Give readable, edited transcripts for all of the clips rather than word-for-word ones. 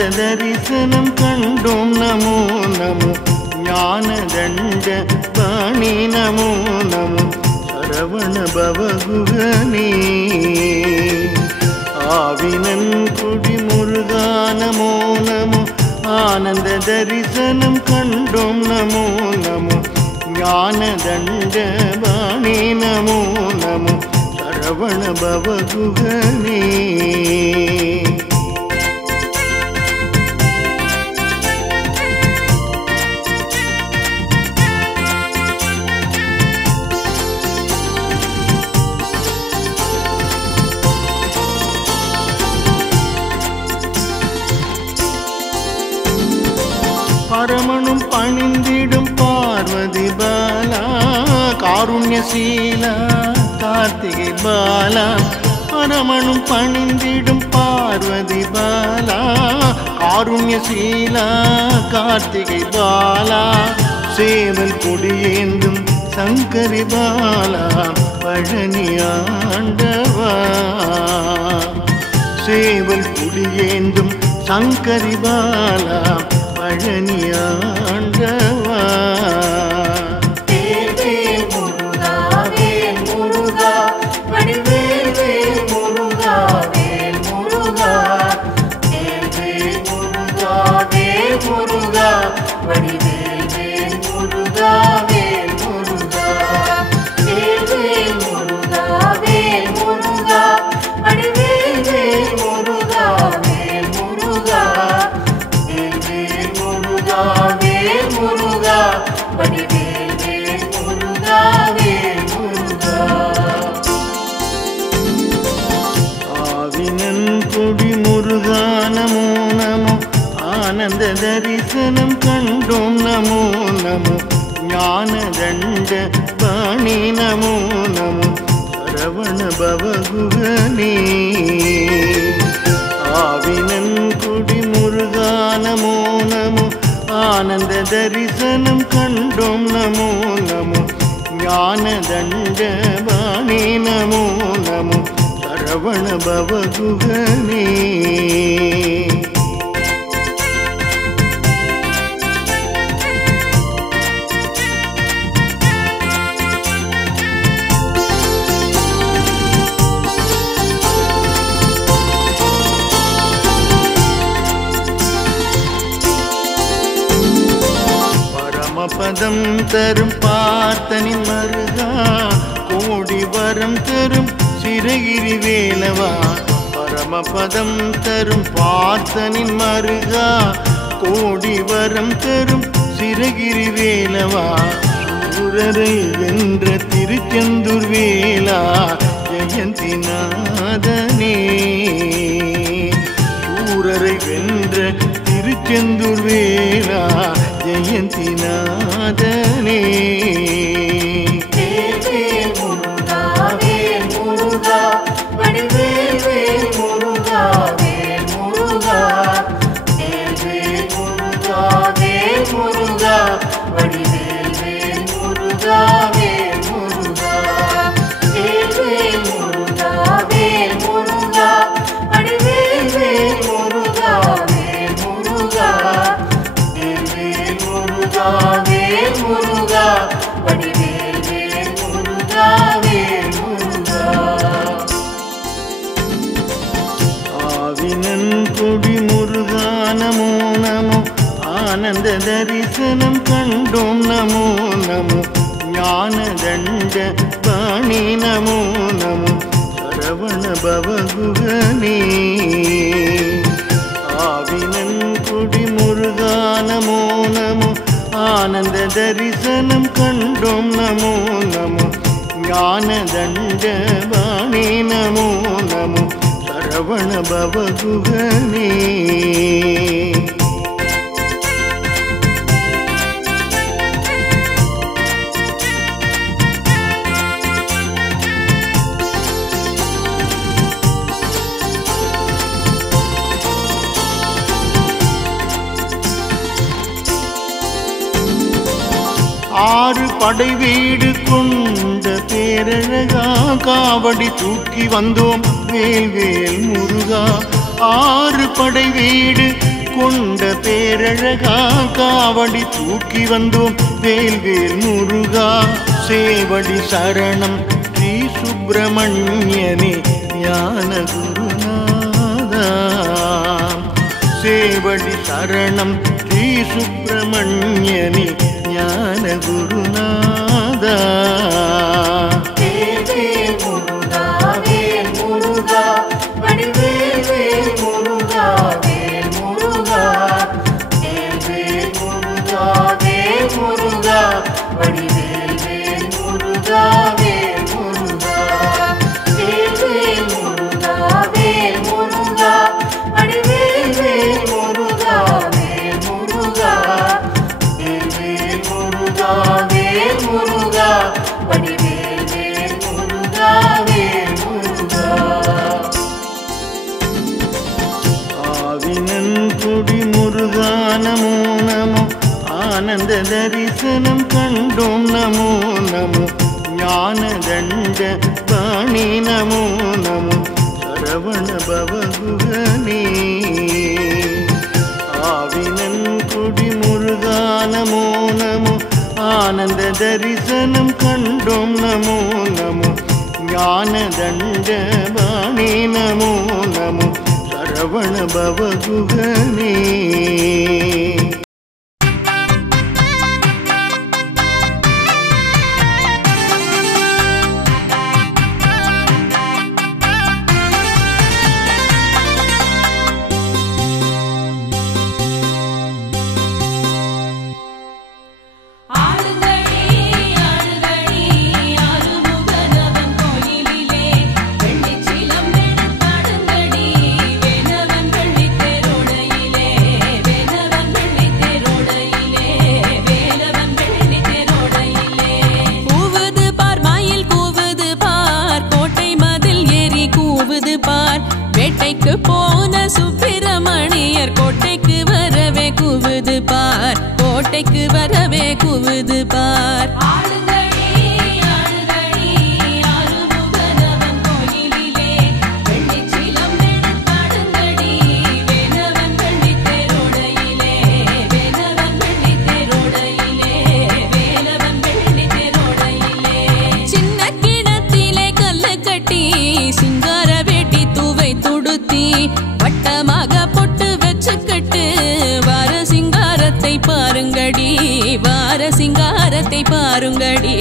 தரிசனம் கண்டோம் நமோ நமோ ஞானதண்ட பாணி நமோ நமோ சரவண பவகுகனே ஆவினன் குடி முருகா நமோ நமோ ஆனந்த தரிசனம் கண்டோம் நமோ நமோ ஞானதண்ட பாணி நமோ நமோ சரவண பவகுகனே பரமனும் பணிந்திடும் பார்வதி பாலா காருண்யசீலா கார்த்திகை பாலா பரமனும் பணிந்திடும் பார்வதி பாலா காருண்யசீலா கார்த்திகை பாலா சேவல் கொடியேந்தும் சங்கரி பாலா பழனி ஆண்டவா சேவல் கொடியேந்தும் சங்கரி பாலா பழனி ஆண்டவா ஆனந்த தரிசனம் கண்டோம் நமோ நமோ ஞானதண்ட பாணி நமோ நமோ சரவண பவகுகனே ஆவினன் குடி முருகா நமோ நமோ ஆனந்த தரிசனம் கண்டோம் நமோ நமோ ஞானதண்ட பாணி நமோ நமோ சரவண பவகுகனே பதம் தரும் பார்த்தனின் மருகா கோடி வரம் தரும் சிறகிரி வேலவா பரமபதம் தரும் பார்த்தனின் மருகா கோடி வரம் தரும் சிறகிரி வேலவா சூரரை வென்ற திருச்செந்தூர் வேலா ஜெயந்தி நாதனே சூரரை வென்ற திருச்செந்தூர் வேலா ஜெயந்தி நாதனே ஆவினன் கொடி முருகா நமோ நமோ ஆனந்த தரிசனம் கண்டோம் நமோ நமோ ஞானதண்ட பாணி நமோ நமோ சரவண பவகுகனே ஆவினன் கொடி முருகா நமோ நமோ ஆனந்த தரிசனம் கண்டோம் நமோ நமோ ஞானதண்ட பாணி நமோ நமோ சரவண பவகுகனே ஆறு படை வீடு கொண்ட பேரழகா காவடி தூக்கி வந்தோம் வேல் வேல் முருகா ஆறு படை வீடு கொண்ட பேரழகா காவடி தூக்கி வந்தோம் வேல்வேல் முருகா. சேவடி சரணம் ஸ்ரீ சுப்பிரமணியனே ஞான குருநாதா. சேவடி சரணம் ஸ்ரீ சுப்பிரமணியனே ஞான குருநாதா. ஆவினன்குடி முருகா நமோ நமோ. ஆனந்த தரிசனம் கண்டோம் நமோ நமோ. ஞான தண்ட பாணி நமோ நமோ. சரவண பவகுகனே. ஆவினன்குடி முருகா நமோ நமோ. ஆனந்த தரிசனம் கண்டோம் நமோ நமோ. ஞான தண்ட பாணி நமோ நமோ. சரவண பவகுகனே. வேட்டைக்கு போன சுப்பிரமணியர் கோட்டைக்கு வரவே குவுது பார். கோட்டைக்கு வரவே குவுது பார். வட்டமாக பொட்டு வச்சுக்கட்டு வார சிங்காரத்தை பாருங்கடி. வார சிங்காரத்தை பாருங்கடி.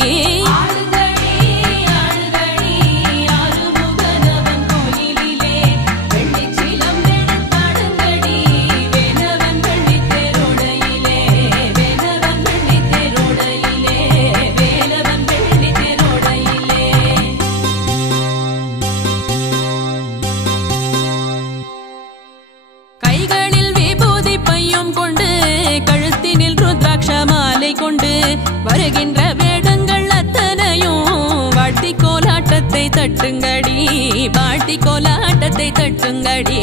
கொண்டு வருகின்ற வேடங்கள் அத்தனையும் வாட்டி கோலாட்டத்தை தட்டுங்கடி. வாட்டி கோலாட்டத்தை தட்டுங்கடி.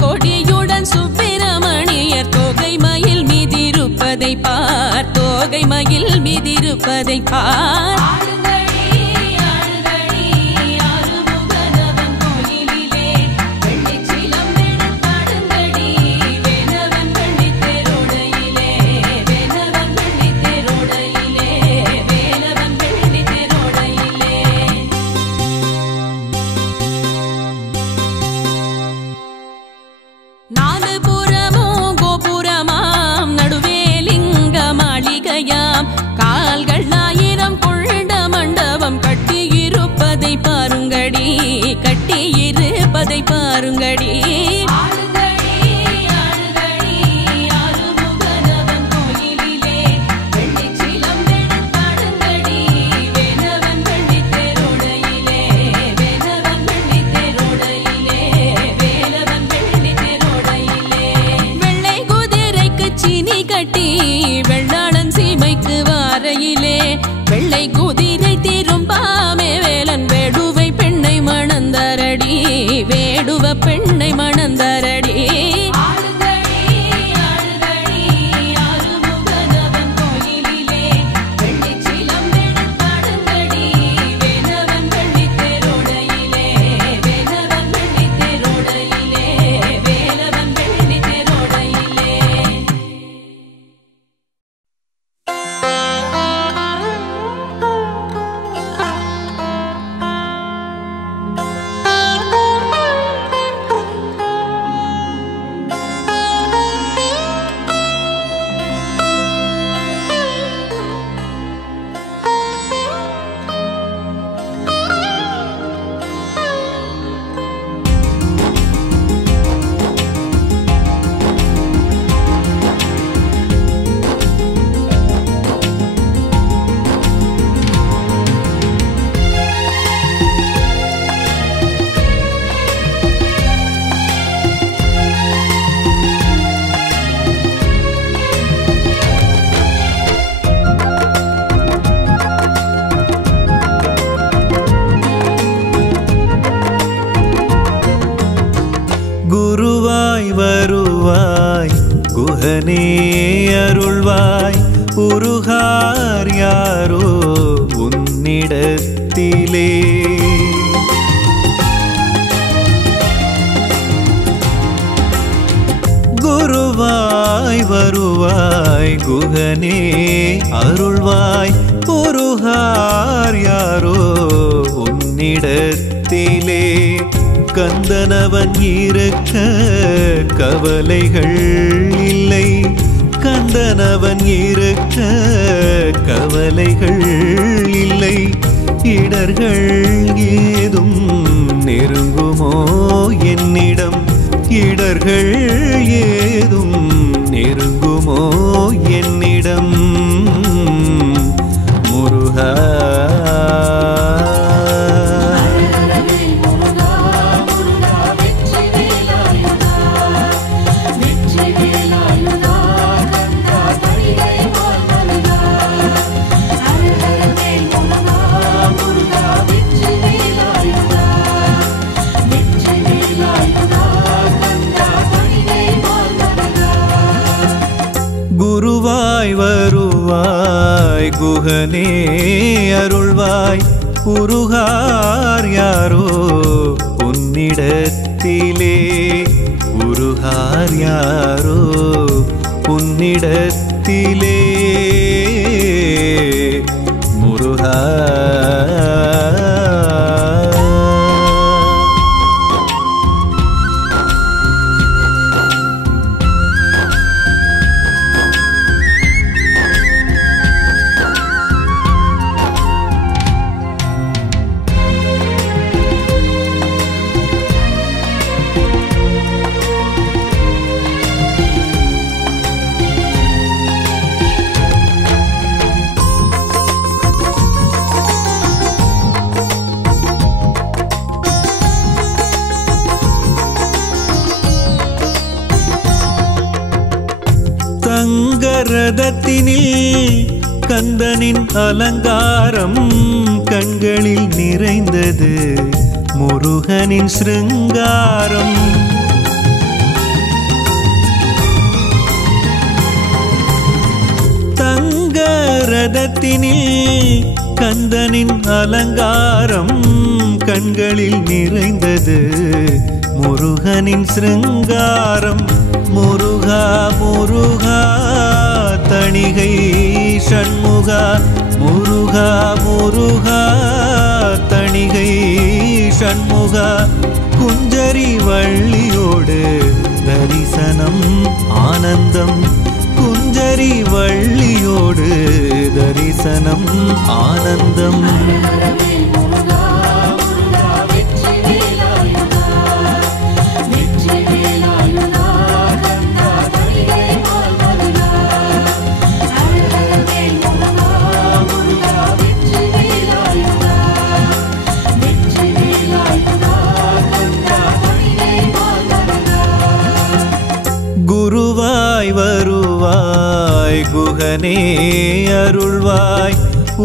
கொடியுடன் சுப்பிரமணியர் தோகை மயில் மீதிருப்பதை பார். தோகை மயில் மீதிருப்பதை பார். நாலு புறமும் கோபுரமாம் நடுவே லிங்க மாளிகையாம். கால்கள் 1000 கொண்ட மண்டபம் கட்டியிருப்பதை பாருங்கடி. கட்டியிருப்பதை பாருங்கடி. வெள்ளாளன் சீமைக்கு வாரையிலே வெள்ளை குதிரை திரும்பா தெய்வ பெண்ணை மணந்தரடி குகனே அருள்வாய் உருகார் யாரோ உன்னிடத்திலே குருவாய் வருவாய் குகனே அருள்வாய் உருகார் யாரோ உன்னிடத்திலே கந்தனவன் இருக்க கவலைகள் இல்லை கந்தனவன் இருக்க கவலைகள் இல்லை இடர்கள் ஏதும் நெருங்குமோ என்னிடம் இடர்கள் ஏதும் நெருங்குமோ என்னிடம் முருகா வருவாய் குகனே அருள்வாய் உருகார் யாரோ உன்னிடத்திலே உருகார் யாரோ உன்னிடத்திலே முருகா தங்கரதத்தினில் கந்தனின் அலங்காரம் கண்களில் நிறைந்தது முருகனின் சிருங்காரம் தங்கரதத்தினில் கந்தனின் அலங்காரம் கண்களில் நிறைந்தது முருகனின் சிருங்காரம் முருகா முருகா தணிகை ஷண்முகா முருகா முருகா தணிகை ஷண்முகா குஞ்சரி வள்ளியோடு தரிசனம் ஆனந்தம் குஞ்சரி வள்ளியோடு தரிசனம் ஆனந்தம் குருவாய் வருவாய் குகனே அருள்வாய்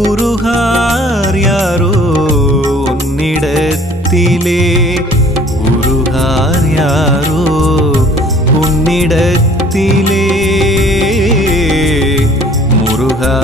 உருகார் யாரோ உன்னிடத்திலே உருகார் யாரோ உன்னிடத்திலே முருகா.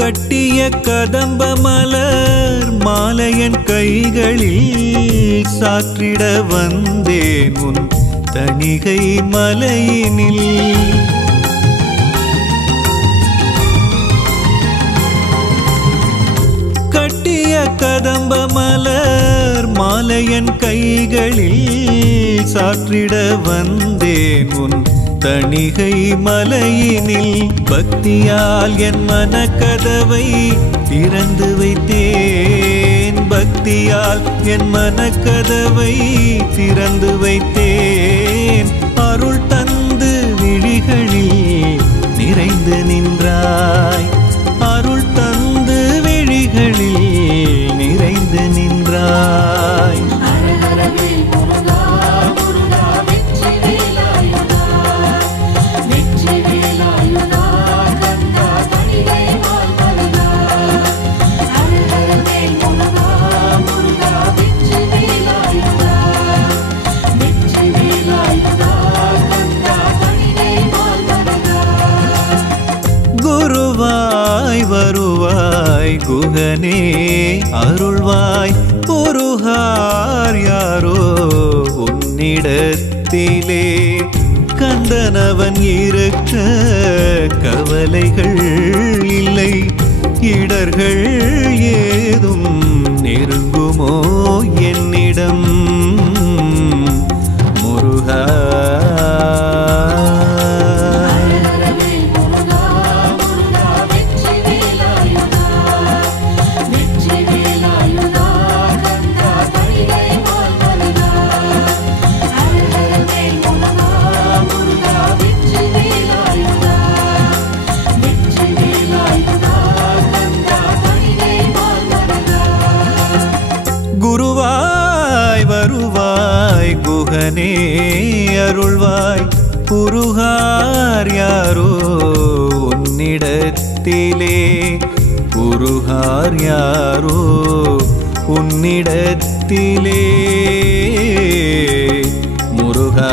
கட்டிய கதம்ப மலர் மாலையன் கைகளில் சாற்றிட வந்தேன் உன் தணிகை மலையினில். கட்டிய கதம்ப மலர் மாலையன் கைகளில் சாற்றிட வந்தேன் உன் தணிகை மலையினில். பக்தியால் என் மனக்கதவை திறந்து வைத்தேன், பக்தியால் என் மனக்கதவை திறந்து வைத்தேன். அருள் தந்து விழிகளில் நிறைந்து நின்றாய், அருள் தந்து விழிகளில் நிறைந்து நின்றாய். வருவாய் குகனே அருள்வாய் பொருகார் யாரோ உன்னிடத்திலே. கந்தனவன் இருக்க கவலைகள் இல்லை, இடர்கள் ஏதும் நெருங்குமோ என்னிடம் முருகா. வருவாய் குகனே அருள்வாய் புருகார் யாரோ உன்னிடத்திலே, புருகார் யாரோ உன்னிடத்திலே முருகா.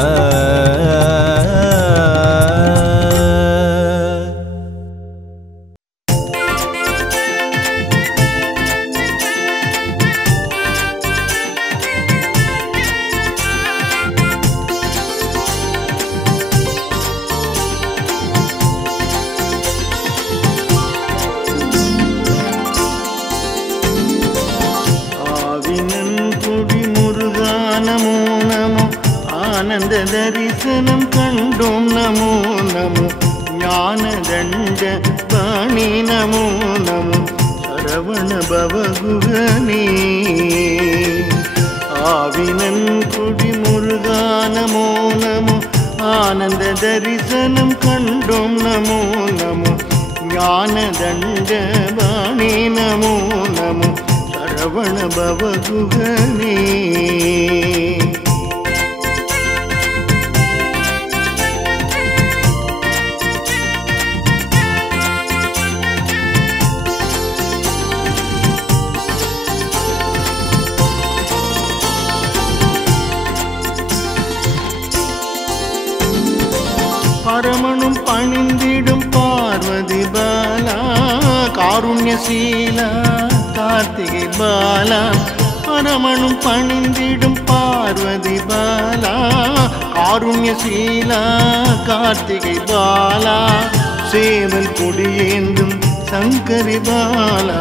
ஆனந்த தரிசனம் கண்டோம் நமோ நமோ. ஞானதண்ட பாணி நமோ நமோ. சரவண பவகுகனே ஆவினன் குடி முருகா நமோ நமோ. ஆனந்த தரிசனம் கண்டோம் நமோ நமோ. ஞானதண்ட பாணி நமோ நமோ. சரவண பவகுகனே பரமனும் பணிந்திடும் பார்வதி பாலா. காருண்யசீலா கார்த்திகை பாலா. பரமனும் பணிந்திடும் பார்வதி பாலா. காருண்யசீலா கார்த்திகை பாலா. சேவல் கொடியேந்தும் சங்கரி பாலா.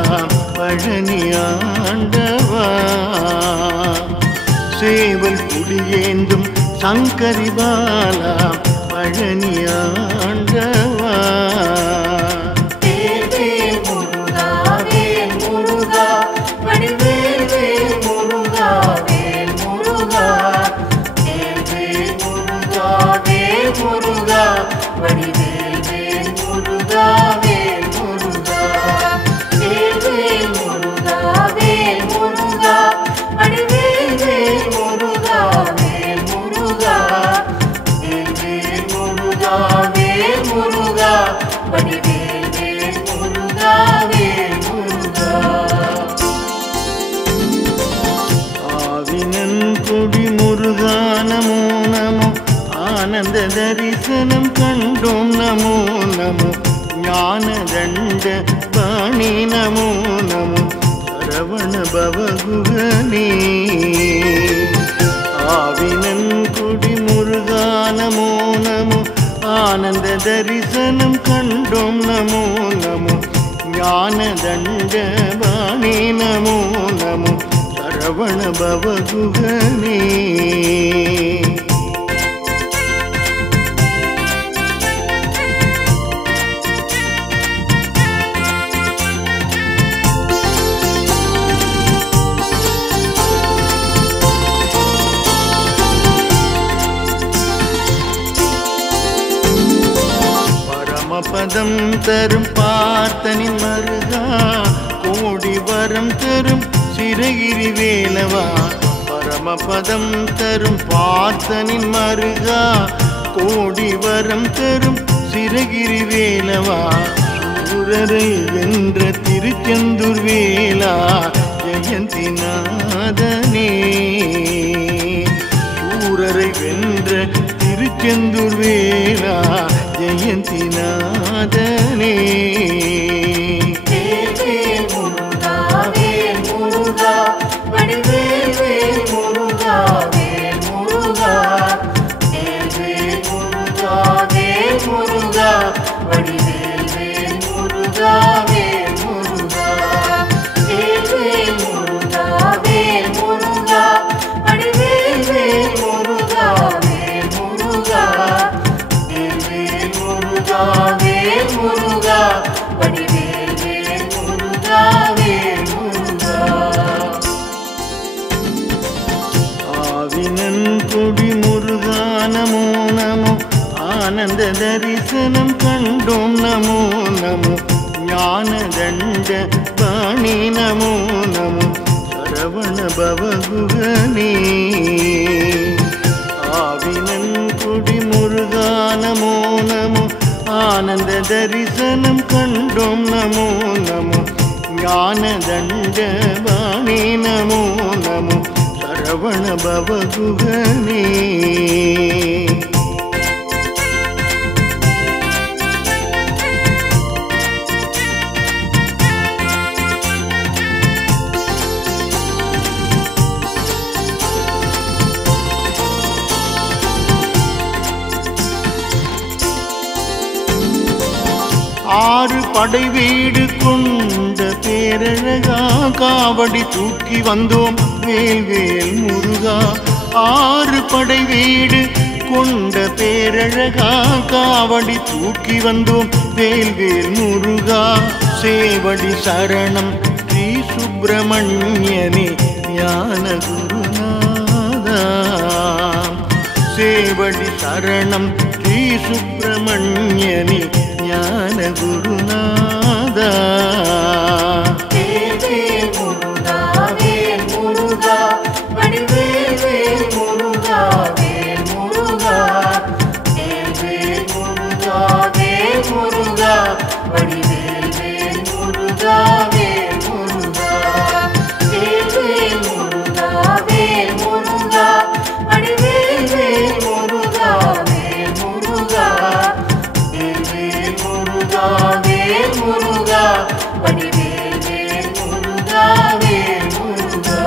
பழனியாண்டவா சேவல் கொடியேந்தும் சங்கரி பாலா. பழனியாண்டவா முருகா. தரிசனம் கண்டோம் நமோ நமோ ஞானதண்ட பாணி நமோ நமோ சரவண பவகுகனே ஆவினன் குடி முருகா நமோ நமோ ஆனந்த தரிசனம் கண்டோம் நமோ நமோ ஞானதண்ட பாணி நமோ நமோ சரவண பவகுகனே பதம் தரும் பார்த்தனின் மருகா கோடி வரம் தரும் சிறகிரி வேலவா பரமபதம் தரும் பார்த்தனின் மருகா கோடி வரம் தரும் சிறகிரி வேலவா சூரரை வென்ற திருச்செந்தூர் வேலா ஜெயந்திநாதனே சூரரை வென்ற திருச்செந்தூர் வேலா ஜெயந்திநாதனே முருகா வேல் முருகா வடிவேல் வேல் முருகா வேல் முருகா வேல் முருகா வேல் முருகா வடிவேல் வேல் முருகா வேல் முருகா வேல் முருகா வேல் முருகா வடிவேல் வேல் முருகா வேல் முருகா வேல் முருகா வடிவேல் வேல் முருகா வேல் முருகா ஆவினன் கொடி முருகா நமோ நமோ ஆனந்த தரிசனம் கண்டோம் நமோ நமோ ஞானதண்ட பாணி நமோ நமோ சரவண பவகுகனே ஆவினன் கொடி முருகா நமோ நமோ ஆனந்த தரிசனம் கண்டோம் நமோ நமோ ஞானதண்ட பாணி நமோ நமோ சரவண பவகுகனே ஆறு படை வீடு கொண்ட பேரழகா காவடி தூக்கி வந்தோம் வேல் வேல் முருகா ஆறு படை வீடு கொண்ட பேரழகா காவடி தூக்கி வந்தோம் வேல் வேல் முருகா சேவடி சரணம் ஸ்ரீ சுப்பிரமணியனே ஞான குருநாதா சேவடி சரணம் ஸ்ரீ சுப்பிரமணியனே ஞான குருநாதா வேல் முருகா வேல் முருகா வடிவேல் வேல் முருகா வேல் முருகா வேல் முருகா வேல் முருகா வடிவேல் வேல் முருகா வேல் முருகா வேல் முருகா வேல் முருகா வடிவேல் வேல் முருகா வேல் முருகா வேல் முருகா வேல் முருகா வடிவேல் வேல் முருகா வேல் முருகா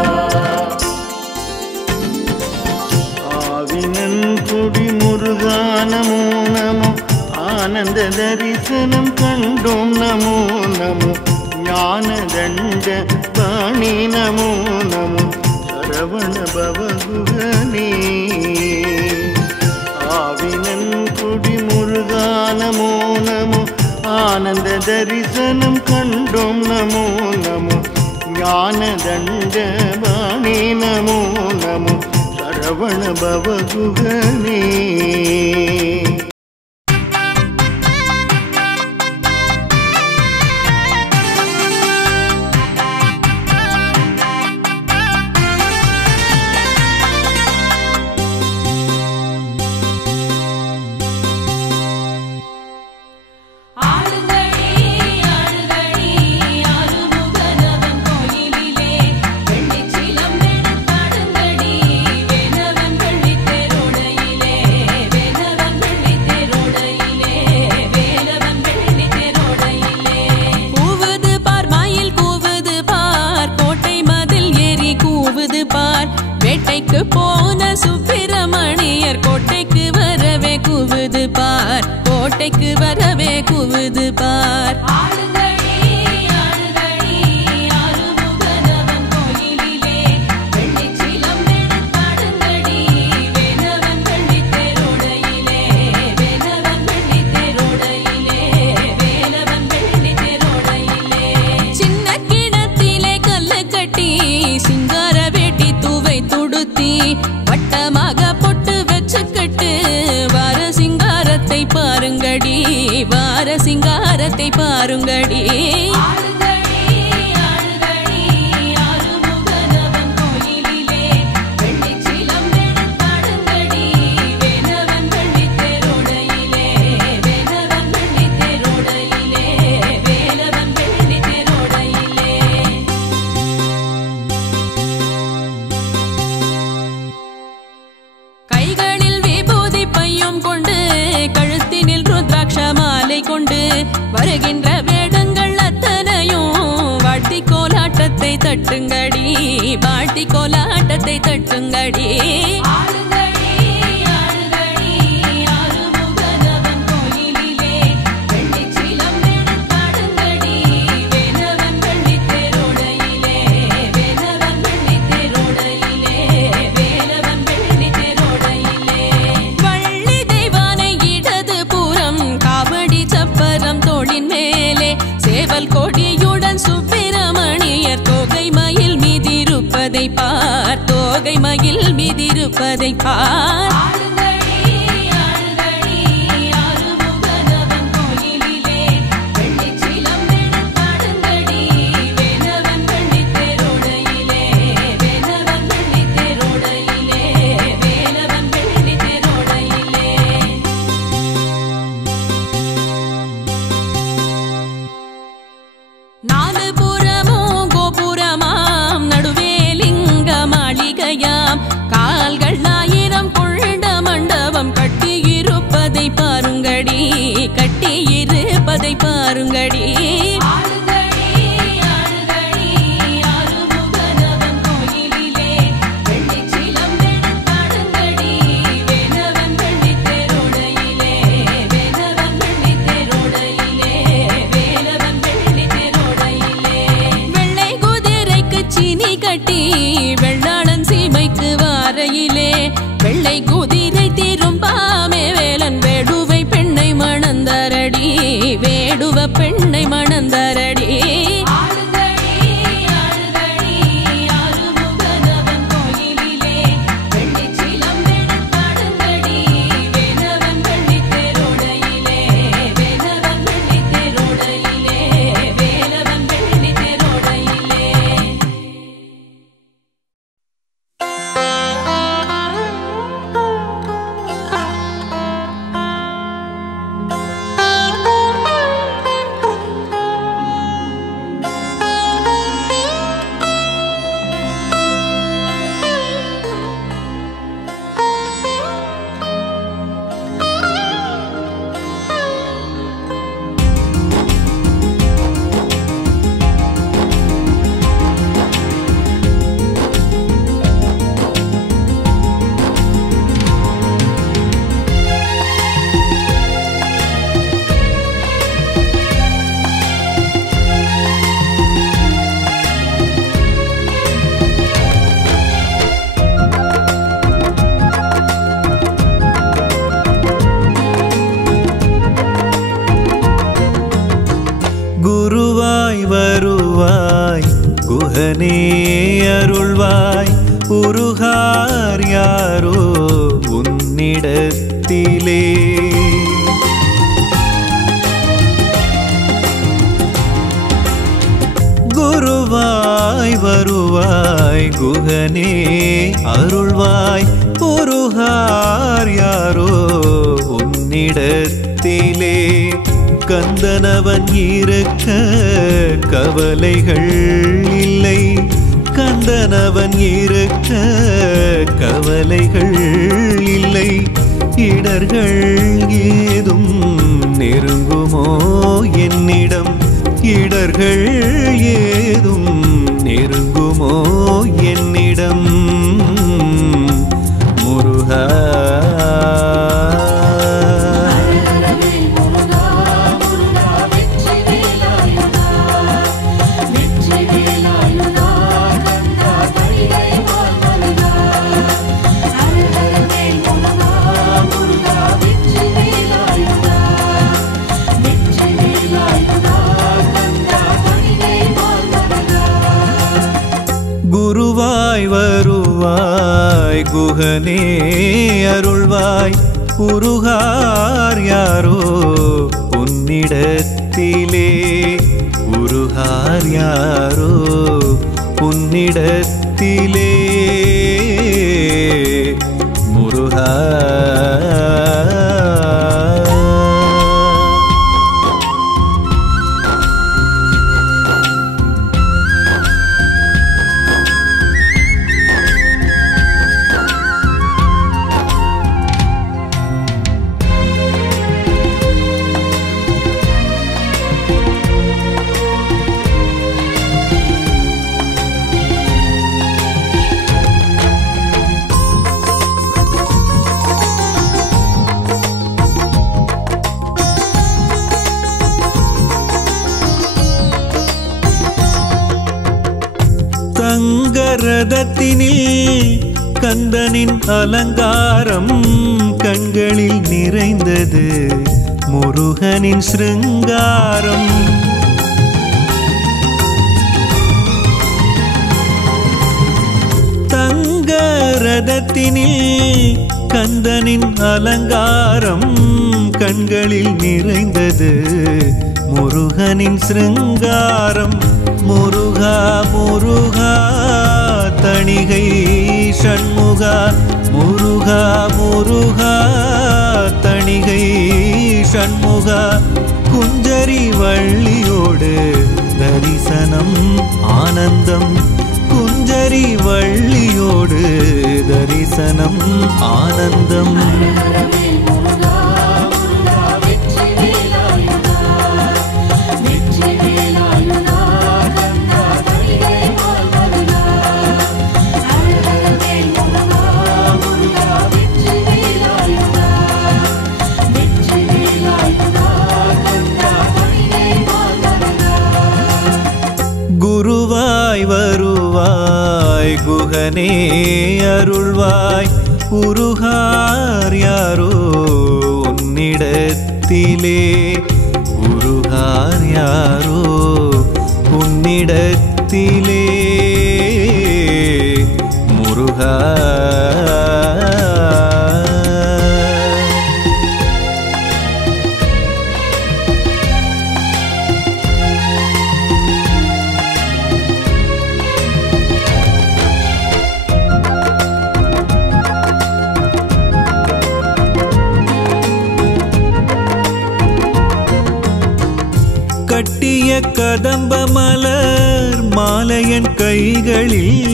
ஆவினன் கொடி முருகா நமோ நமோ ஆனந்த தரிசனம் கண்டோம் நமோ நமோ ஞானதண்ட பாணி நமோ நமோ சரவண பவகுகனே ஆவினன் கொடி முருகா நமோ நமோ ஆனந்த தரிசனம் கண்டோம் நமோ நமோ ஞானதண்ட பாணி நமோ நமோ சரவண பவகுகனே ஆடுங்கடி சபைக்கு வரவே குவுது பார். வட்டமாக பொட்டு வச்சுக்கட்டு வார சிங்காரத்தை பாருங்கடி, வார சிங்காரத்தை பாருங்கடி. வருகின்ற வேடங்கள் அத்தனையும் வாட்டி கோலாட்டத்தை தட்டுங்கடி, வாட்டி கோலாட்டத்தை தட்டுங்கடி. கொடியுடன் சுப்பிரமணியர் தோகை மயில் மீதிருப்பதை பார், தோகை மயில் மீதிருப்பதை பார். கால்கள் 1000 கொண்ட மண்டபம் கட்டியிருப்பதை பாருங்கடி, கட்டியிருப்பதை பாருங்கடி. வெள்ளை குதிரைக்கு சீனி கட்டி வெள்ளாளன் சீமைக்கு வாரையிலே, வெள்ளை குதிரை திரும்பாமே வேலன் வேடுவை பெண்ணை மணந்தரடி, வேடுவ பெண்ணை மணந்தரடி. குகனே அருள்வாய் உருகார் யாரோ உன்னிடத்திலே. குருவாய் வருவாய் குகனே அருள்வாய் உருகார் யாரோ உன்னிடத்திலே. கந்தனவன் இருக்க கவலைகள் இல்லை, கந்தனவன் இருக்க கவலைகள் இல்லை. இடர்கள் ஏதும் நெருங்குமோ என்னிடம், இடர்கள் ஏதும் நெருங்குமோ என்னிடம். முருகா முருகா குகனே அருள்வாய் உருகார் யாரோ உன்னிடத்திலே உருகார் யாரோ உன்னிடத்திலே முருகா ரதத்தினில் கந்தனின் அலங்காரம் கண்களில் நிறைந்தது முருகனின் சிருங்காரம் தங்க ரதத்தினில் கந்தனின் அலங்காரம் கண்களில் நிறைந்தது முருகனின் சிருங்காரம் முருகா முருகா தணிகை ஷண்முகா முருகா முருகா தணிகை ஷண்முகா குஞ்சரி வள்ளியோடு தரிசனம் ஆனந்தம் குஞ்சரி வள்ளியோடு தரிசனம் ஆனந்தம் வருவாய் குகனே அருள்வாய் உருகார் யாரோ உன்னிடத்திலே உருகார் யாரோ உன்னிடத்திலே முருகா கட்டிய கதம்ப மலர் மாலையன் கைகளில்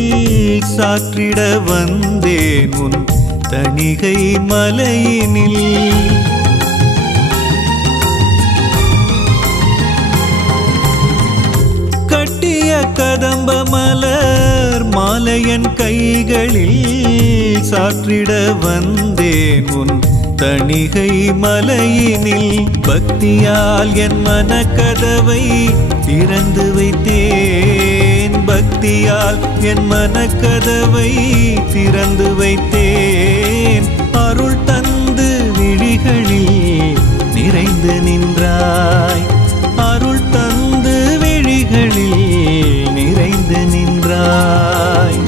சாற்றிட வந்தேன் உன் தணிகை மலையினில் கட்டிய கதம்ப மலர் மாலையன் கைகளில் சாற்றிட வந்தேன் உன் தணிகை மலையினில் பக்தியால் என் மனக்கதவை திறந்து வைத்தேன் பக்தியால் என் மனக்கதவை திறந்து வைத்தேன் அருள் தந்து விழிகளில் நிறைந்து நின்றாய் அருள் தந்து விழிகளில் நிறைந்து நின்றாய்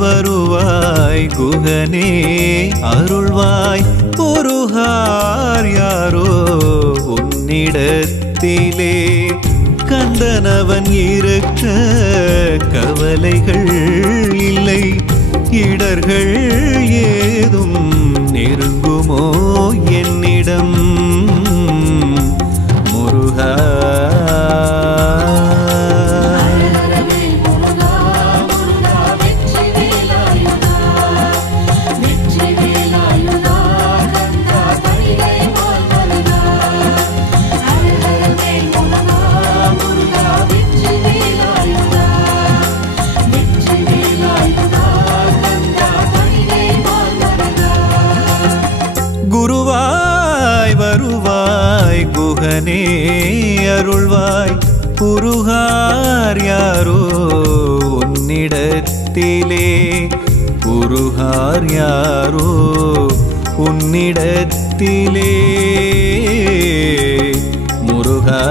வருவாய் குகனே அருள்வாய் உருகார் யாரோ உன்னிடத்திலே கந்தனவன் இருக்க கவலைகள் இல்லை இடர்கள் ஏதும் நெருங்குமோ என்னிடம் முருகா முருகனே அருள்வாய் உருகார் யாரோ உன்னிடத்திலே உருகார் யாரோ உன்னிடத்திலே முருகா